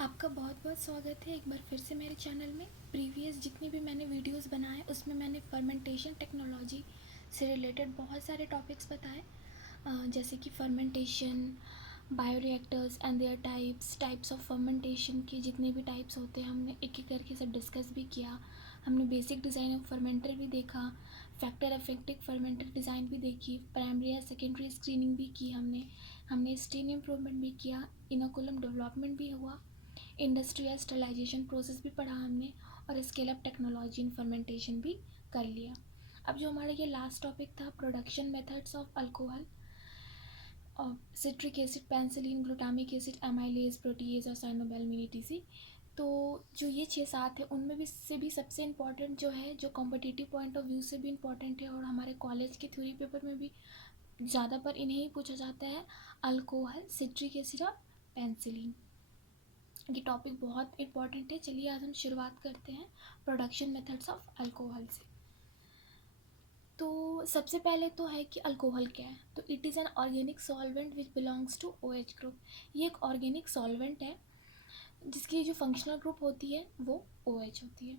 आपका बहुत बहुत स्वागत है एक बार फिर से मेरे चैनल में। प्रीवियस जितनी भी मैंने वीडियोस बनाए उसमें मैंने फर्मेंटेशन टेक्नोलॉजी से रिलेटेड बहुत सारे टॉपिक्स बताए, जैसे कि fermentation, bioreactors and there types of fermentation के जितने भी टाइप्स होते हैं हमने एक एक करके सब डिस्कस भी किया। हमने बेसिक डिज़ाइन ऑफ फर्मेंटर भी देखा, फैक्टर इफेक्टिव फर्मेंटर डिज़ाइन भी देखी, प्राइमरी या सेकेंडरी स्क्रीनिंग भी की हमने स्टीम इम्प्रूवमेंट भी किया, इनोकुलम डेवलपमेंट भी हुआ, इंडस्ट्रियल स्टरलाइजेशन प्रोसेस भी पढ़ा हमने, और scale up technology in fermentation भी कर लिया। अब जो हमारा ये लास्ट टॉपिक था, production methods of alcohol, citric acid, penicillin, glutamic acid, amylase, protease और साइनोबैल्मिन etc। तो जो ये 6-7 है उनमें भी से भी सबसे इम्पॉर्टेंट जो है, जो कॉम्पिटिटिव पॉइंट ऑफ व्यू से भी इम्पॉर्टेंट है और हमारे कॉलेज के थ्योरी पेपर में भी ज़्यादा पर इन्हें ही पूछा जाता है, अल्कोहल, सिट्रिक एसिड और पेंसिलिन। ये टॉपिक बहुत इम्पॉर्टेंट है। चलिए आज हम शुरुआत करते हैं प्रोडक्शन मेथड्स ऑफ अल्कोहल से। तो सबसे पहले तो है कि अल्कोहल क्या है। तो it is an organic solvent which belongs to OH group. ये एक ऑर्गेनिक सॉल्वेंट है जिसकी जो फंक्शनल ग्रुप होती है वो OH होती है।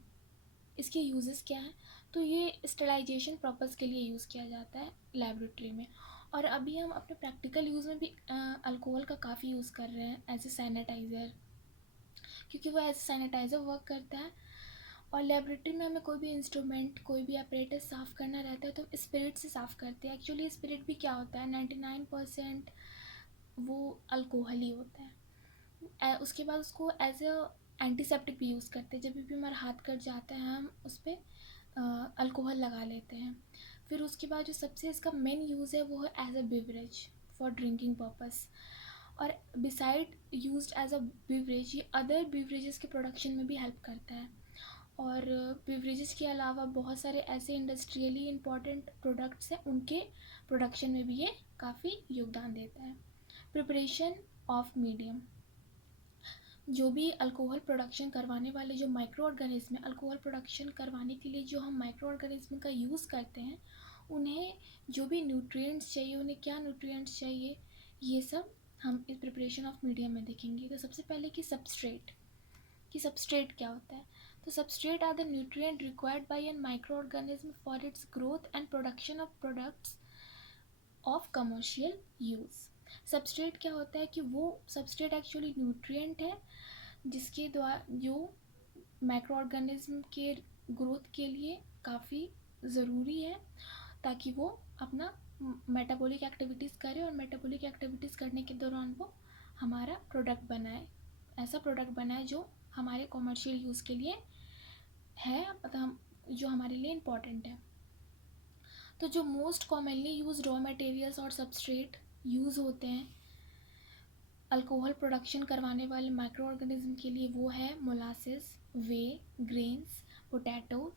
इसके यूजेस क्या हैं? तो ये स्टरलाइजेशन पर्पज़ के लिए यूज़ किया जाता है लैबोरेटरी में, और अभी हम अपने प्रैक्टिकल यूज़ में भी अल्कोहल का काफ़ी यूज़ कर रहे हैं एज ए सैनिटाइज़र, क्योंकि वो एज सैनिटाइज़र वर्क करता है। और लेबोरेटरी में हमें कोई भी इंस्ट्रूमेंट, कोई भी अपरेटस साफ़ करना रहता है तो स्पिरिट से साफ़ करते हैं। एक्चुअली स्पिरिट भी क्या होता है, 99% वो अल्कोहल ही होता है। उसके बाद उसको एज अ एंटीसेप्टिक भी यूज़ करते हैं। जब भी हमारा हाथ कट जाता है हम उस पर अल्कोहल लगा लेते हैं। फिर उसके बाद जो सबसे इसका मेन यूज़ है वो है as a beverage for drinking purpose, और beside used as a beverage ये अदर बेवरेजेस के प्रोडक्शन में भी हेल्प करता है। और बेवरेजेस के अलावा बहुत सारे ऐसे इंडस्ट्रियली इम्पॉर्टेंट प्रोडक्ट्स हैं, उनके प्रोडक्शन में भी ये काफ़ी योगदान देता है। प्रिपरेशन ऑफ मीडियम, जो भी अल्कोहल प्रोडक्शन करवाने वाले जो माइक्रो ऑर्गेनिज्म है, अल्कोहल प्रोडक्शन करवाने के लिए जो हम माइक्रो ऑर्गेनिज्म का यूज़ करते हैं, उन्हें जो भी न्यूट्रिएंट्स चाहिए, उन्हें क्या न्यूट्रिएंट्स चाहिए, ये सब हम इस प्रिपरेशन ऑफ मीडियम में देखेंगे। तो सबसे पहले कि सबस्ट्रेट क्या होता है। तो substrate are the nutrient required by an micro organism for its growth and production of products of commercial use. Substrate क्या होता है कि वो सबस्ट्रेट एक्चुअली न्यूट्रिएंट है जिसके द्वारा जो माइक्रो ऑर्गेनिज्म के ग्रोथ के लिए काफ़ी ज़रूरी है, ताकि वो अपना मेटाबॉलिक एक्टिविटीज़ करे और मेटाबॉलिक एक्टिविटीज़ करने के दौरान वो हमारा प्रोडक्ट बनाए, ऐसा प्रोडक्ट बनाए जो हमारे कॉमर्शियल यूज़ के लिए है, मतलब जो हमारे लिए इम्पॉर्टेंट है। तो जो most commonly use raw materials और सबस्ट्रेट यूज़ होते हैं अल्कोहल प्रोडक्शन करवाने वाले माइक्रो ऑर्गेनिज्म के लिए, वो है molasses, whey, grains, potato,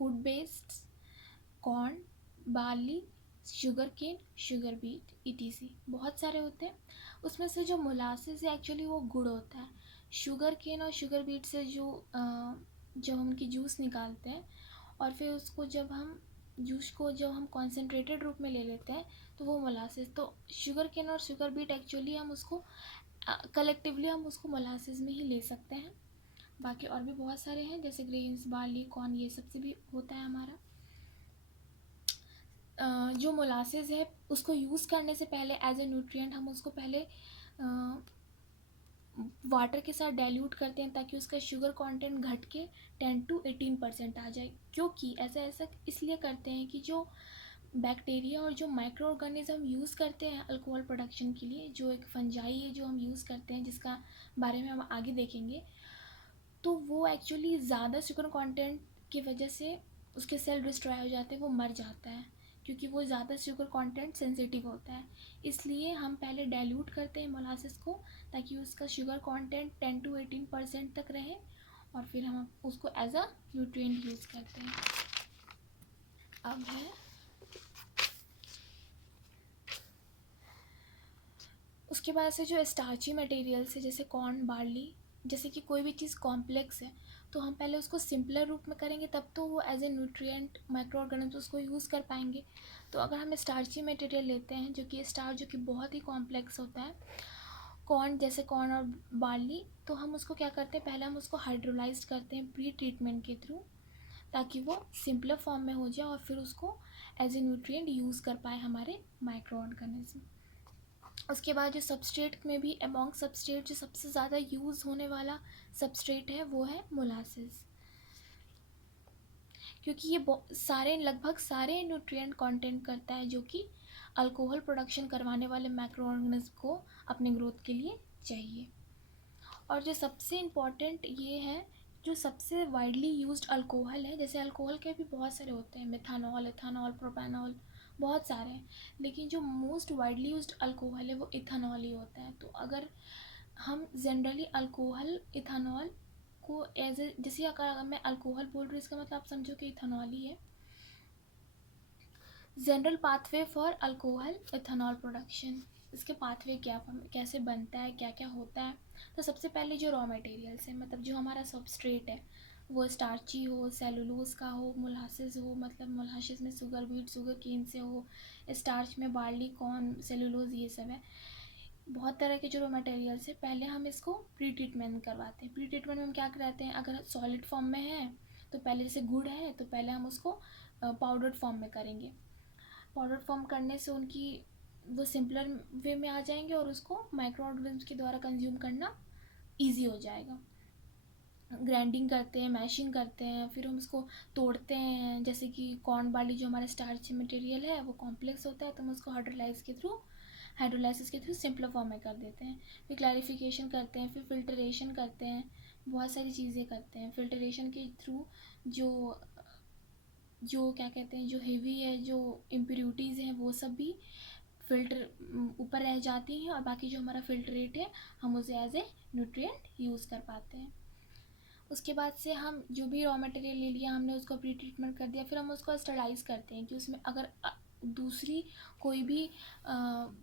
wood based, corn, barley, sugar cane, sugar beet etc। बहुत सारे होते हैं। उसमें से जो मोलासेस है एक्चुअली वो गुड़ होता है। शुगर केन और शुगर बीट से जब हम उनकी जूस निकालते हैं और फिर उसको जब हम कॉन्सेंट्रेटेड रूप में ले लेते हैं तो वो मोलासेस। तो शुगर केन और शुगर बीट एक्चुअली हम उसको कलेक्टिवली हम उसको मोलासेस में ही ले सकते हैं। बाकी और भी बहुत सारे हैं जैसे ग्रेन्स, बार्ली, कॉर्न, ये सब से भी होता है हमारा। जो मोलासेस है उसको यूज़ करने से पहले एज ए न्यूट्रिएंट हम उसको पहले वाटर के साथ डाइल्यूट करते हैं ताकि उसका शुगर कंटेंट घट के 10 to 18% आ जाए। क्योंकि ऐसा इसलिए करते हैं कि जो बैक्टीरिया और जो माइक्रो ऑर्गेनिज्म यूज़ करते हैं अल्कोहल प्रोडक्शन के लिए, जो एक फंजाई है जो हम यूज़ करते हैं जिसका बारे में हम आगे देखेंगे, तो वो एक्चुअली ज़्यादा शुगर कंटेंट की वजह से उसके सेल डिस्ट्रॉय हो जाते हैं, वो मर जाता है क्योंकि वो ज़्यादा शुगर कंटेंट सेंसिटिव होता है। इसलिए हम पहले डाइल्यूट करते हैं मोलासेस को ताकि उसका शुगर कंटेंट 10 to 18% तक रहे, और फिर हम उसको एज अ न्यूट्रिएंट यूज़ करते हैं। अब है उसके बाद से जो स्टार्ची मटेरियल्स है जैसे कॉर्न, बार्ली, जैसे कि कोई भी चीज़ कॉम्प्लेक्स है तो हम पहले उसको सिंपलर रूप में करेंगे तब तो वो as a nutrient micro organism उसको यूज़ कर पाएंगे। तो अगर हम स्टार्ची मटेरियल लेते हैं जो कि स्टार्च जो कि बहुत ही कॉम्प्लेक्स होता है, कॉर्न, जैसे कॉर्न और बार्ली, तो हम उसको क्या करते हैं, पहले हम उसको हाइड्रोलाइज करते हैं प्री ट्रीटमेंट के थ्रू, ताकि वो सिंपलर फॉर्म में हो जाए और फिर उसको एज ए न्यूट्रिएंट यूज़ कर पाए हमारे माइक्रो ऑर्गेनिज्म। उसके बाद जो सबस्ट्रेट में भी अमॉन्ग सबस्ट्रेट जो सबसे ज़्यादा यूज़ होने वाला सबस्ट्रेट है वो है मोलासेस, क्योंकि ये सारे लगभग सारे न्यूट्रिएंट कंटेंट करता है जो कि अल्कोहल प्रोडक्शन करवाने वाले माइक्रो ऑर्गेनिज्म को अपने ग्रोथ के लिए चाहिए। और जो सबसे इम्पॉर्टेंट ये है, जो सबसे वाइडली यूज्ड अल्कोहल है, जैसे अल्कोहल के भी बहुत सारे होते हैं, मिथानॉल, इथानॉल, प्रोपेनॉल, बहुत सारे हैं, लेकिन जो मोस्ट वाइडली यूज्ड अल्कोहल है वो इथानॉल ही होता है। तो अगर हम जनरली अल्कोहल इथानॉल को एज ए, जैसे अगर मैं अल्कोहल बोल रही हूँ इसका मतलब आप समझो कि इथानॉल ही है। General pathway for alcohol ethanol production, इसके पाथवे क्या, कैसे बनता है, क्या क्या होता है। तो सबसे पहले जो रॉ मटेरियल्स है, मतलब जो हमारा सबस्ट्रेट है, वो स्टार्ची हो, सेलुलोज का हो, मोलासेस हो, मतलब मोलासेस में शुगर बीट, शुगर केन से हो, स्टार्च में बार्ली, कॉर्न, सेलुलोज, ये सब है। बहुत तरह के जो रॉ मटेरियल्स है, पहले हम इसको प्री ट्रीटमेंट करवाते हैं। प्री ट्रीटमेंट में हम क्या कराते हैं, अगर सॉलिड फॉर्म में है तो पहले, जैसे गुड़ है तो पहले हम उसको पाउडर्ड फॉर्म में करेंगे। पाउडर फॉर्म करने से उनकी वो सिंपलर वे में आ जाएंगे और उसको माइक्रो ऑर्गेनिज्म के द्वारा कंज्यूम करना इजी हो जाएगा। ग्राइंडिंग करते हैं, मैशिंग करते हैं, फिर हम उसको तोड़ते हैं, जैसे कि कॉर्न बार्ली जो हमारा स्टार्च मटेरियल है वो कॉम्प्लेक्स होता है, तो हम उसको हाइड्रोलाइसिस के थ्रू सिंपलर फॉर्म में कर देते हैं। फिर क्लैरिफिकेशन करते हैं, फिर फिल्टरेशन करते हैं, बहुत सारी चीज़ें करते हैं। फिल्टरेशन के थ्रू जो जो क्या कहते हैं, जो हेवी है, जो इम्प्योरिटीज़ हैं वो सब भी फिल्टर ऊपर रह जाती हैं, और बाकी जो हमारा फिल्ट्रेट है हम उसे एज ए न्यूट्रिएंट यूज़ कर पाते हैं। उसके बाद से हम जो भी रॉ मटेरियल ले लिया हमने, उसको प्री ट्रीटमेंट कर दिया, फिर हम उसको स्टरलाइज करते हैं कि उसमें अगर दूसरी कोई भी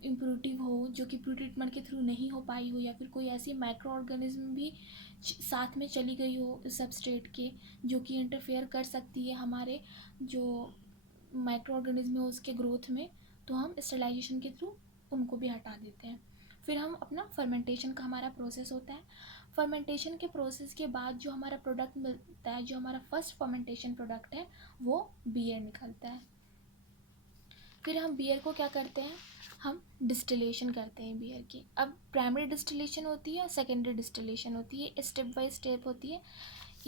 इम्प्योरिटी हो जो कि प्री ट्रीटमेंट के थ्रू नहीं हो पाई हो, या फिर कोई ऐसी माइक्रो ऑर्गेनिज्म भी साथ में चली गई हो सबस्ट्रेट के, जो कि इंटरफेयर कर सकती है हमारे जो माइक्रो ऑर्गेनिज्म है उसके ग्रोथ में, तो हम स्टरलाइजेशन के थ्रू उनको भी हटा देते हैं। फिर हम अपना फर्मेंटेशन का हमारा प्रोसेस होता है। फर्मेंटेशन के प्रोसेस के बाद जो हमारा प्रोडक्ट मिलता है, जो हमारा फर्स्ट फर्मेंटेशन प्रोडक्ट है, वो बियर निकलता है। फिर हम बियर को क्या करते हैं, हम डिस्टिलेशन करते हैं बियर की। अब प्राइमरी डिस्टिलेशन होती है और सेकेंडरी डिस्टिलेशन होती है, स्टेप बाय स्टेप होती है।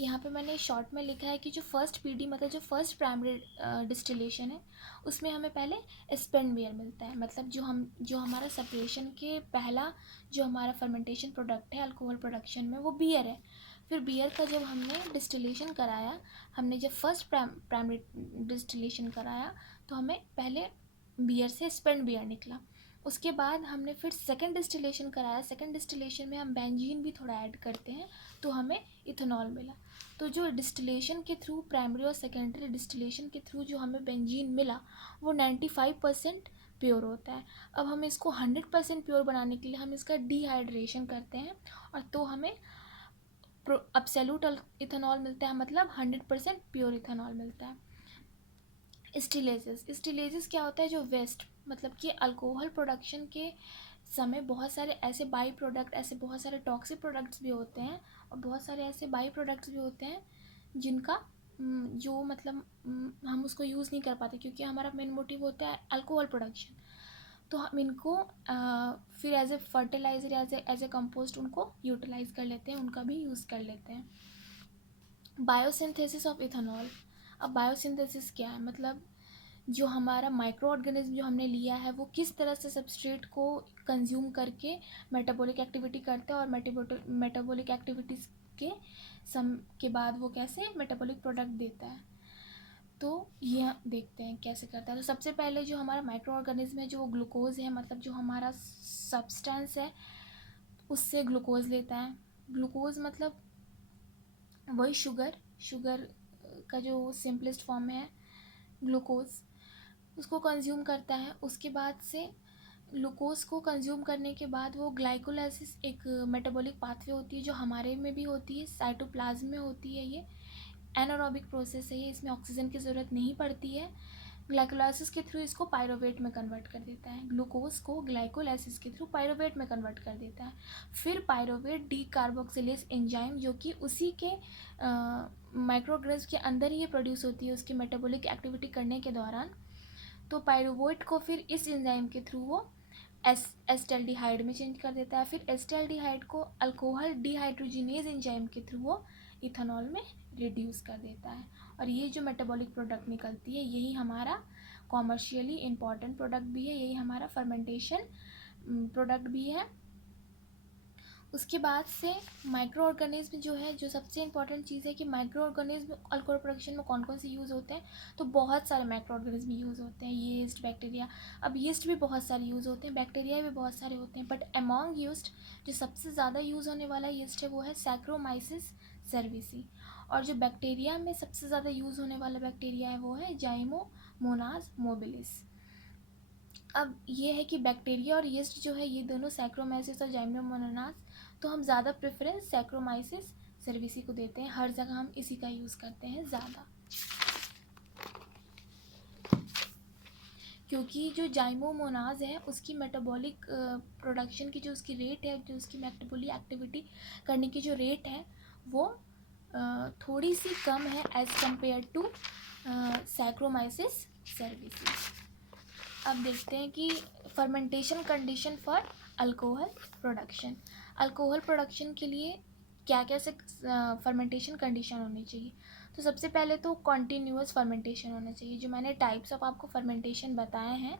यहाँ पे मैंने शॉर्ट में लिखा है कि जो फर्स्ट पीडी, मतलब जो फर्स्ट प्राइमरी डिस्टिलेशन है, उसमें हमें पहले स्पेंड बियर मिलता है, मतलब जो हमारा सेपरेशन के पहला जो हमारा फर्मेंटेशन प्रोडक्ट है अल्कोहल प्रोडक्शन में, वो बियर है। फिर बियर का जब हमने डिस्टिलेशन कराया, हमने जब फर्स्ट प्राइमरी डिस्टिलेशन कराया, तो हमें पहले बियर से स्पेंड बियर निकला। उसके बाद हमने फिर सेकंड डिस्टिलेशन कराया, सेकंड डिस्टिलेशन में हम बेंजीन भी थोड़ा ऐड करते हैं, तो हमें इथेनॉल मिला। तो जो डिस्टिलेशन के थ्रू, प्राइमरी और सेकेंडरी डिस्टिलेशन के थ्रू जो हमें बेंजीन मिला, वो 95% प्योर होता है। अब हम इसको 100% प्योर बनाने के लिए हम इसका डिहाइड्रेशन करते हैं, और तो हमें एब्सोल्यूट इथेनॉल मिलता है, मतलब 100% प्योर इथेनॉल मिलता है। स्टिलेजेस क्या होता है, जो वेस्ट, मतलब कि अल्कोहल प्रोडक्शन के समय बहुत सारे ऐसे बाई प्रोडक्ट, ऐसे बहुत सारे टॉक्सिक प्रोडक्ट्स भी होते हैं, और बहुत सारे ऐसे बाई प्रोडक्ट्स भी होते हैं जिनका जो मतलब हम उसको यूज़ नहीं कर पाते, क्योंकि हमारा मेन मोटिव होता है अल्कोहल प्रोडक्शन। तो हम इनको फिर as a fertiliser, as a compost उनको यूटिलाइज कर लेते हैं, उनका भी यूज़ कर लेते हैं। Biosynthesis of ethanol. अब बायोसिंथेसिस क्या है, मतलब जो हमारा माइक्रो ऑर्गेनिज्म जो हमने लिया है वो किस तरह से सबस्ट्रेट को कंज्यूम करके मेटाबॉलिक एक्टिविटी करता है, और मेटाबॉलिक एक्टिविटीज़ के बाद वो कैसे मेटाबॉलिक प्रोडक्ट देता है, तो ये देखते हैं कैसे करता है। तो सबसे पहले जो हमारा माइक्रो ऑर्गेनिज्म है, जो वो ग्लूकोज है, मतलब जो हमारा सब्सटेंस है, उससे ग्लूकोज लेता है। ग्लूकोज मतलब वही शुगर का जो सिंपलेस्ट फॉर्म है ग्लूकोज, उसको कंज्यूम करता है। उसके बाद से ग्लूकोज को कंज्यूम करने के बाद वो ग्लाइकोलाइसिस, एक मेटाबॉलिक पाथवे होती है जो हमारे में भी होती है, साइटोप्लाज्म में होती है। ये एनारोबिक प्रोसेस है, ये इसमें ऑक्सीजन की ज़रूरत नहीं पड़ती है। ग्लाइकोलाइसिस के थ्रू इसको पायरोवेट में कन्वर्ट कर देता है, ग्लूकोज को ग्लाइकोलाइसिस के थ्रू पायरोवेट में कन्वर्ट कर देता है। फिर पायरोवेट डी कार्बोक्सिलेज एंजाइम, जो कि उसी के माइक्रोऑर्गेनिज्म के अंदर ही प्रोड्यूस होती है उसकी मेटाबॉलिक एक्टिविटी करने के दौरान, तो पायरोवेट को फिर इस एंजाइम के थ्रू वो एस्टेल्डिहाइड में चेंज कर देता है। फिर एस्टेल्डिहाइड को अल्कोहल डिहाइड्रोजिनेज एंजाइम के थ्रू वो इथेनॉल में रिड्यूस कर देता है, और ये जो मेटाबॉलिक प्रोडक्ट निकलती है यही हमारा कॉमर्शियली इम्पॉर्टेंट प्रोडक्ट भी है, यही हमारा फर्मेंटेशन प्रोडक्ट भी है। उसके बाद से माइक्रो ऑर्गेनिज्म जो है, जो सबसे इंपॉर्टेंट चीज़ है कि माइक्रो ऑर्गेनिज्म अल्कोहल प्रोडक्शन में कौन कौन से यूज़ होते हैं, तो बहुत सारे माइक्रो ऑर्गेनिज्म यूज़ होते हैं, यीस्ट, बैक्टीरिया। अब यीस्ट भी बहुत सारे यूज़ होते हैं, बैक्टीरिया भी बहुत सारे होते हैं, बट अमॉन्ग यीस्ट जो सबसे ज़्यादा यूज़ होने वाला यीस्ट है वो है सैक्रोमाइसिस सेर्विसी, और जो बैक्टीरिया में सबसे ज़्यादा यूज़ होने वाला बैक्टीरिया है वो है जाइमोमोनास मोबिलिस। अब ये है कि बैक्टीरिया और यीस्ट जो है ये दोनों सैक्रोमाइसिस और जाइमोमोनास, तो हम ज़्यादा प्रेफरेंस सैक्रोमाइसिस सेर्विसी को देते हैं, हर जगह हम इसी का यूज़ करते हैं ज़्यादा, क्योंकि जो जाइमोमोनाज है उसकी मेटाबॉलिक प्रोडक्शन की जो उसकी रेट है, जो उसकी मेटाबॉलिक एक्टिविटी करने की जो रेट है वो थोड़ी सी कम है एज़ कम्पेयर टू सैक्रोमाइसिस सेर्विसी। अब देखते हैं कि fermentation condition for alcohol production. Alcohol production के लिए क्या क्या से फर्मेंटेशन कंडीशन होनी चाहिए, तो सबसे पहले तो कॉन्टीन्यूअस फर्मेंटेशन होना चाहिए। जो मैंने टाइप्स ऑफ आपको फर्मेंटेशन बताए हैं,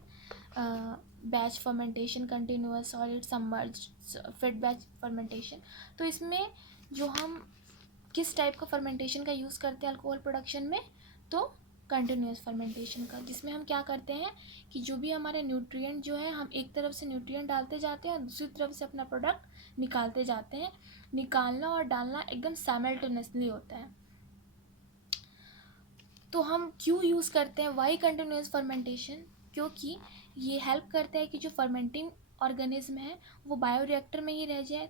batch fermentation, continuous, solid, submerged, फिड बैच फर्मेंटेशन, तो इसमें जो हम किस टाइप का फर्मेंटेशन का यूज़ करते हैं अल्कोहल प्रोडक्शन में, तो कंटिन्यूअस फर्मेंटेशन का, जिसमें हम क्या करते हैं कि जो भी हमारे न्यूट्रिएंट जो है, हम एक तरफ से न्यूट्रिएंट डालते जाते हैं और दूसरी तरफ से अपना प्रोडक्ट निकालते जाते हैं। निकालना और डालना एकदम साइमल्टेनियसली होता है। तो हम क्यों यूज़ करते हैं वाई कंटिन्यूअस फर्मेंटेशन, क्योंकि ये हेल्प करता है कि जो फर्मेंटिंग ऑर्गेनिज्म है वो बायोरिएक्टर में ही रह जाए,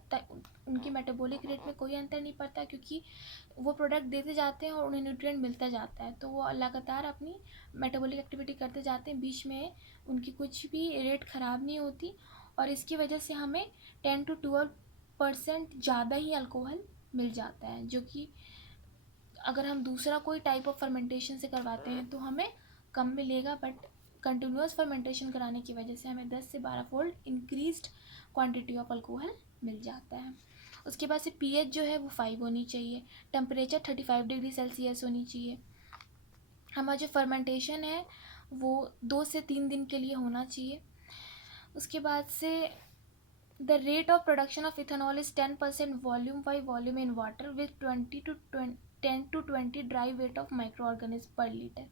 उनकी मेटाबॉलिक रेट में कोई अंतर नहीं पड़ता, क्योंकि वो प्रोडक्ट देते जाते हैं और उन्हें न्यूट्रिएंट मिलता जाता है, तो वो लगातार अपनी मेटाबॉलिक एक्टिविटी करते जाते हैं, बीच में उनकी कुछ भी रेट ख़राब नहीं होती, और इसकी वजह से हमें 10 to 12% ज़्यादा ही अल्कोहल मिल जाता है, जो कि अगर हम दूसरा कोई टाइप ऑफ फर्मेंटेशन से करवाते हैं तो हमें कम मिलेगा, बट कंटिन्यूअस फर्मेंटेशन कराने की वजह से हमें 10 से 12 fold increased quantity of alcohol मिल जाता है। उसके बाद से pH जो है वो 5 होनी चाहिए, टेम्परेचर 35 डिग्री सेल्सियस होनी चाहिए। हमारा जो फर्मेंटेशन है वो 2 से 3 दिन के लिए होना चाहिए। उसके बाद से the rate of production of ethanol is 10% volume by volume in water with 10 to 20 dry weight of micro organism पर लीटर।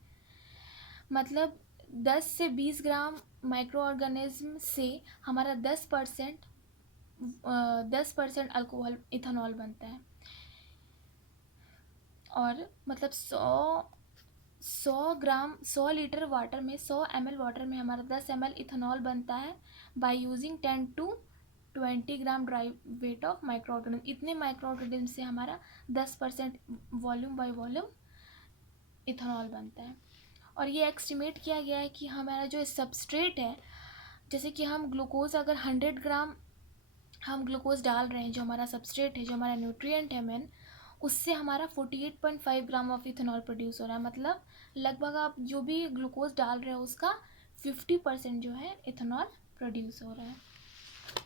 मतलब 10 से 20 ग्राम माइक्रो ऑर्गेनिज्म से हमारा 10% अल्कोहल इथेनॉल बनता है, और मतलब 100 लीटर वाटर में, 100 ml वाटर में हमारा 10 ml इथेनॉल बनता है by using 10 to 20 gram dry weight of micro organism. इतने माइक्रो ऑर्गेनिज्म से हमारा 10% वॉल्यूम बाय वॉल्यूम इथेनॉल बनता है। और ये एस्टिमेट किया गया है कि हमारा जो सबस्ट्रेट है, जैसे कि हम ग्लूकोज अगर 100 ग्राम हम ग्लूकोज डाल रहे हैं, जो हमारा सबस्ट्रेट है, जो हमारा न्यूट्रिएंट है मेन, उससे हमारा 48.5 ग्राम ऑफ इथेनॉल प्रोड्यूस हो रहा है। मतलब लगभग आप जो भी ग्लूकोज डाल रहे हो उसका 50% जो है इथेनॉल प्रोड्यूस हो रहा है।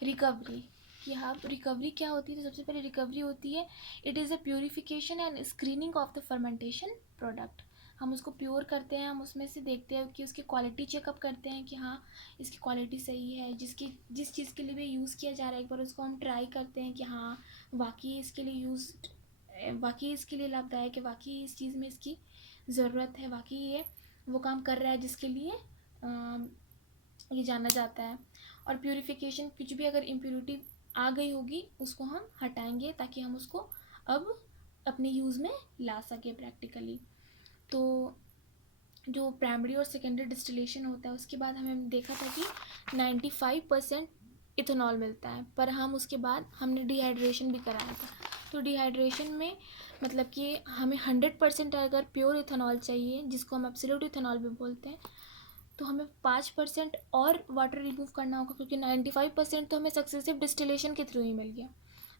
रिकवरी कि हाँ, रिकवरी क्या होती है, तो सबसे पहले रिकवरी होती है, it is a purification and screening of the fermentation product. हम उसको प्योर करते हैं, हम उसमें से देखते हैं कि उसकी क्वालिटी चेकअप करते हैं कि हाँ इसकी क्वालिटी सही है, जिस चीज़ के लिए भी यूज़ किया जा रहा है एक बार उसको हम ट्राई करते हैं कि हाँ वाकई इसके लिए लाभदायक है, वाकई इस चीज़ में इसकी ज़रूरत है, वाकई ये वो काम कर रहा है जिसके लिए ये जाना जाता है। और प्यूरिफिकेशन, कुछ भी अगर इम्प्योरिटी आ गई होगी उसको हम हटाएंगे ताकि हम उसको अब अपने यूज़ में ला सकें प्रैक्टिकली। तो जो प्राइमरी और सेकेंडरी डिस्टिलेशन होता है उसके बाद हमें देखा था कि 95% इथेनॉल मिलता है, पर हम उसके बाद हमने डिहाइड्रेशन भी कराया था, तो तो डिहाइड्रेशन में मतलब कि हमें 100% अगर प्योर इथेनॉल चाहिए, जिसको हम एब्सोल्यूट इथेनॉल भी बोलते हैं, तो हमें 5% और वाटर रिमूव करना होगा, क्योंकि 95% तो हमें सक्सेसिव डिस्टिलेशन के थ्रू ही मिल गया।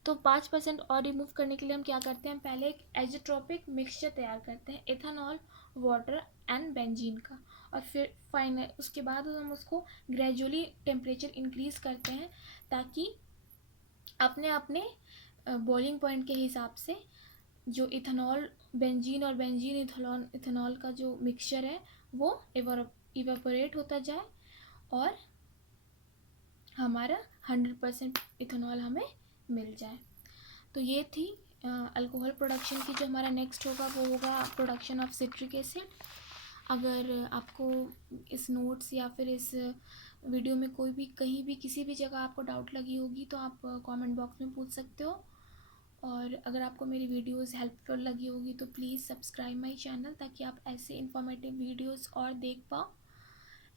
तो 5% और रिमूव करने के लिए हम क्या करते हैं, पहले एक एजोट्रोपिक मिक्सचर तैयार करते हैं इथेनॉल, वाटर एंड बेंजीन का, और फिर फाइनल उसके बाद हम उसको ग्रेजुअली टेम्परेचर इंक्रीज़ करते हैं, ताकि अपने अपने बॉइलिंग पॉइंट के हिसाब से जो इथेनॉल बेंजीन और बेंजीन इथेनॉल का जो मिक्सचर है वो इवेपोरेट होता जाए और हमारा 100% इथेनॉल हमें मिल जाए। तो ये थी अल्कोहल प्रोडक्शन की। जो हमारा नेक्स्ट होगा वो होगा प्रोडक्शन ऑफ सिट्रिक एसिड। अगर आपको इस नोट्स या फिर इस वीडियो में कोई भी कहीं भी किसी भी जगह आपको डाउट लगी होगी तो आप कमेंट बॉक्स में पूछ सकते हो। और अगर आपको मेरी वीडियोस हेल्पफुल लगी होगी तो प्लीज़ सब्सक्राइब माय चैनल, ताकि आप ऐसे इन्फॉर्मेटिव वीडियोस और देख पाओ।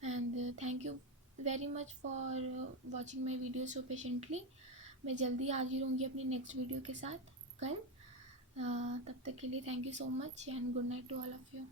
And thank you very much for watching my video so patiently. मैं जल्दी हाजिर होंगी अपनी नेक्स्ट वीडियो के साथ कल। तब तक के लिए thank you so much and good night to all of you.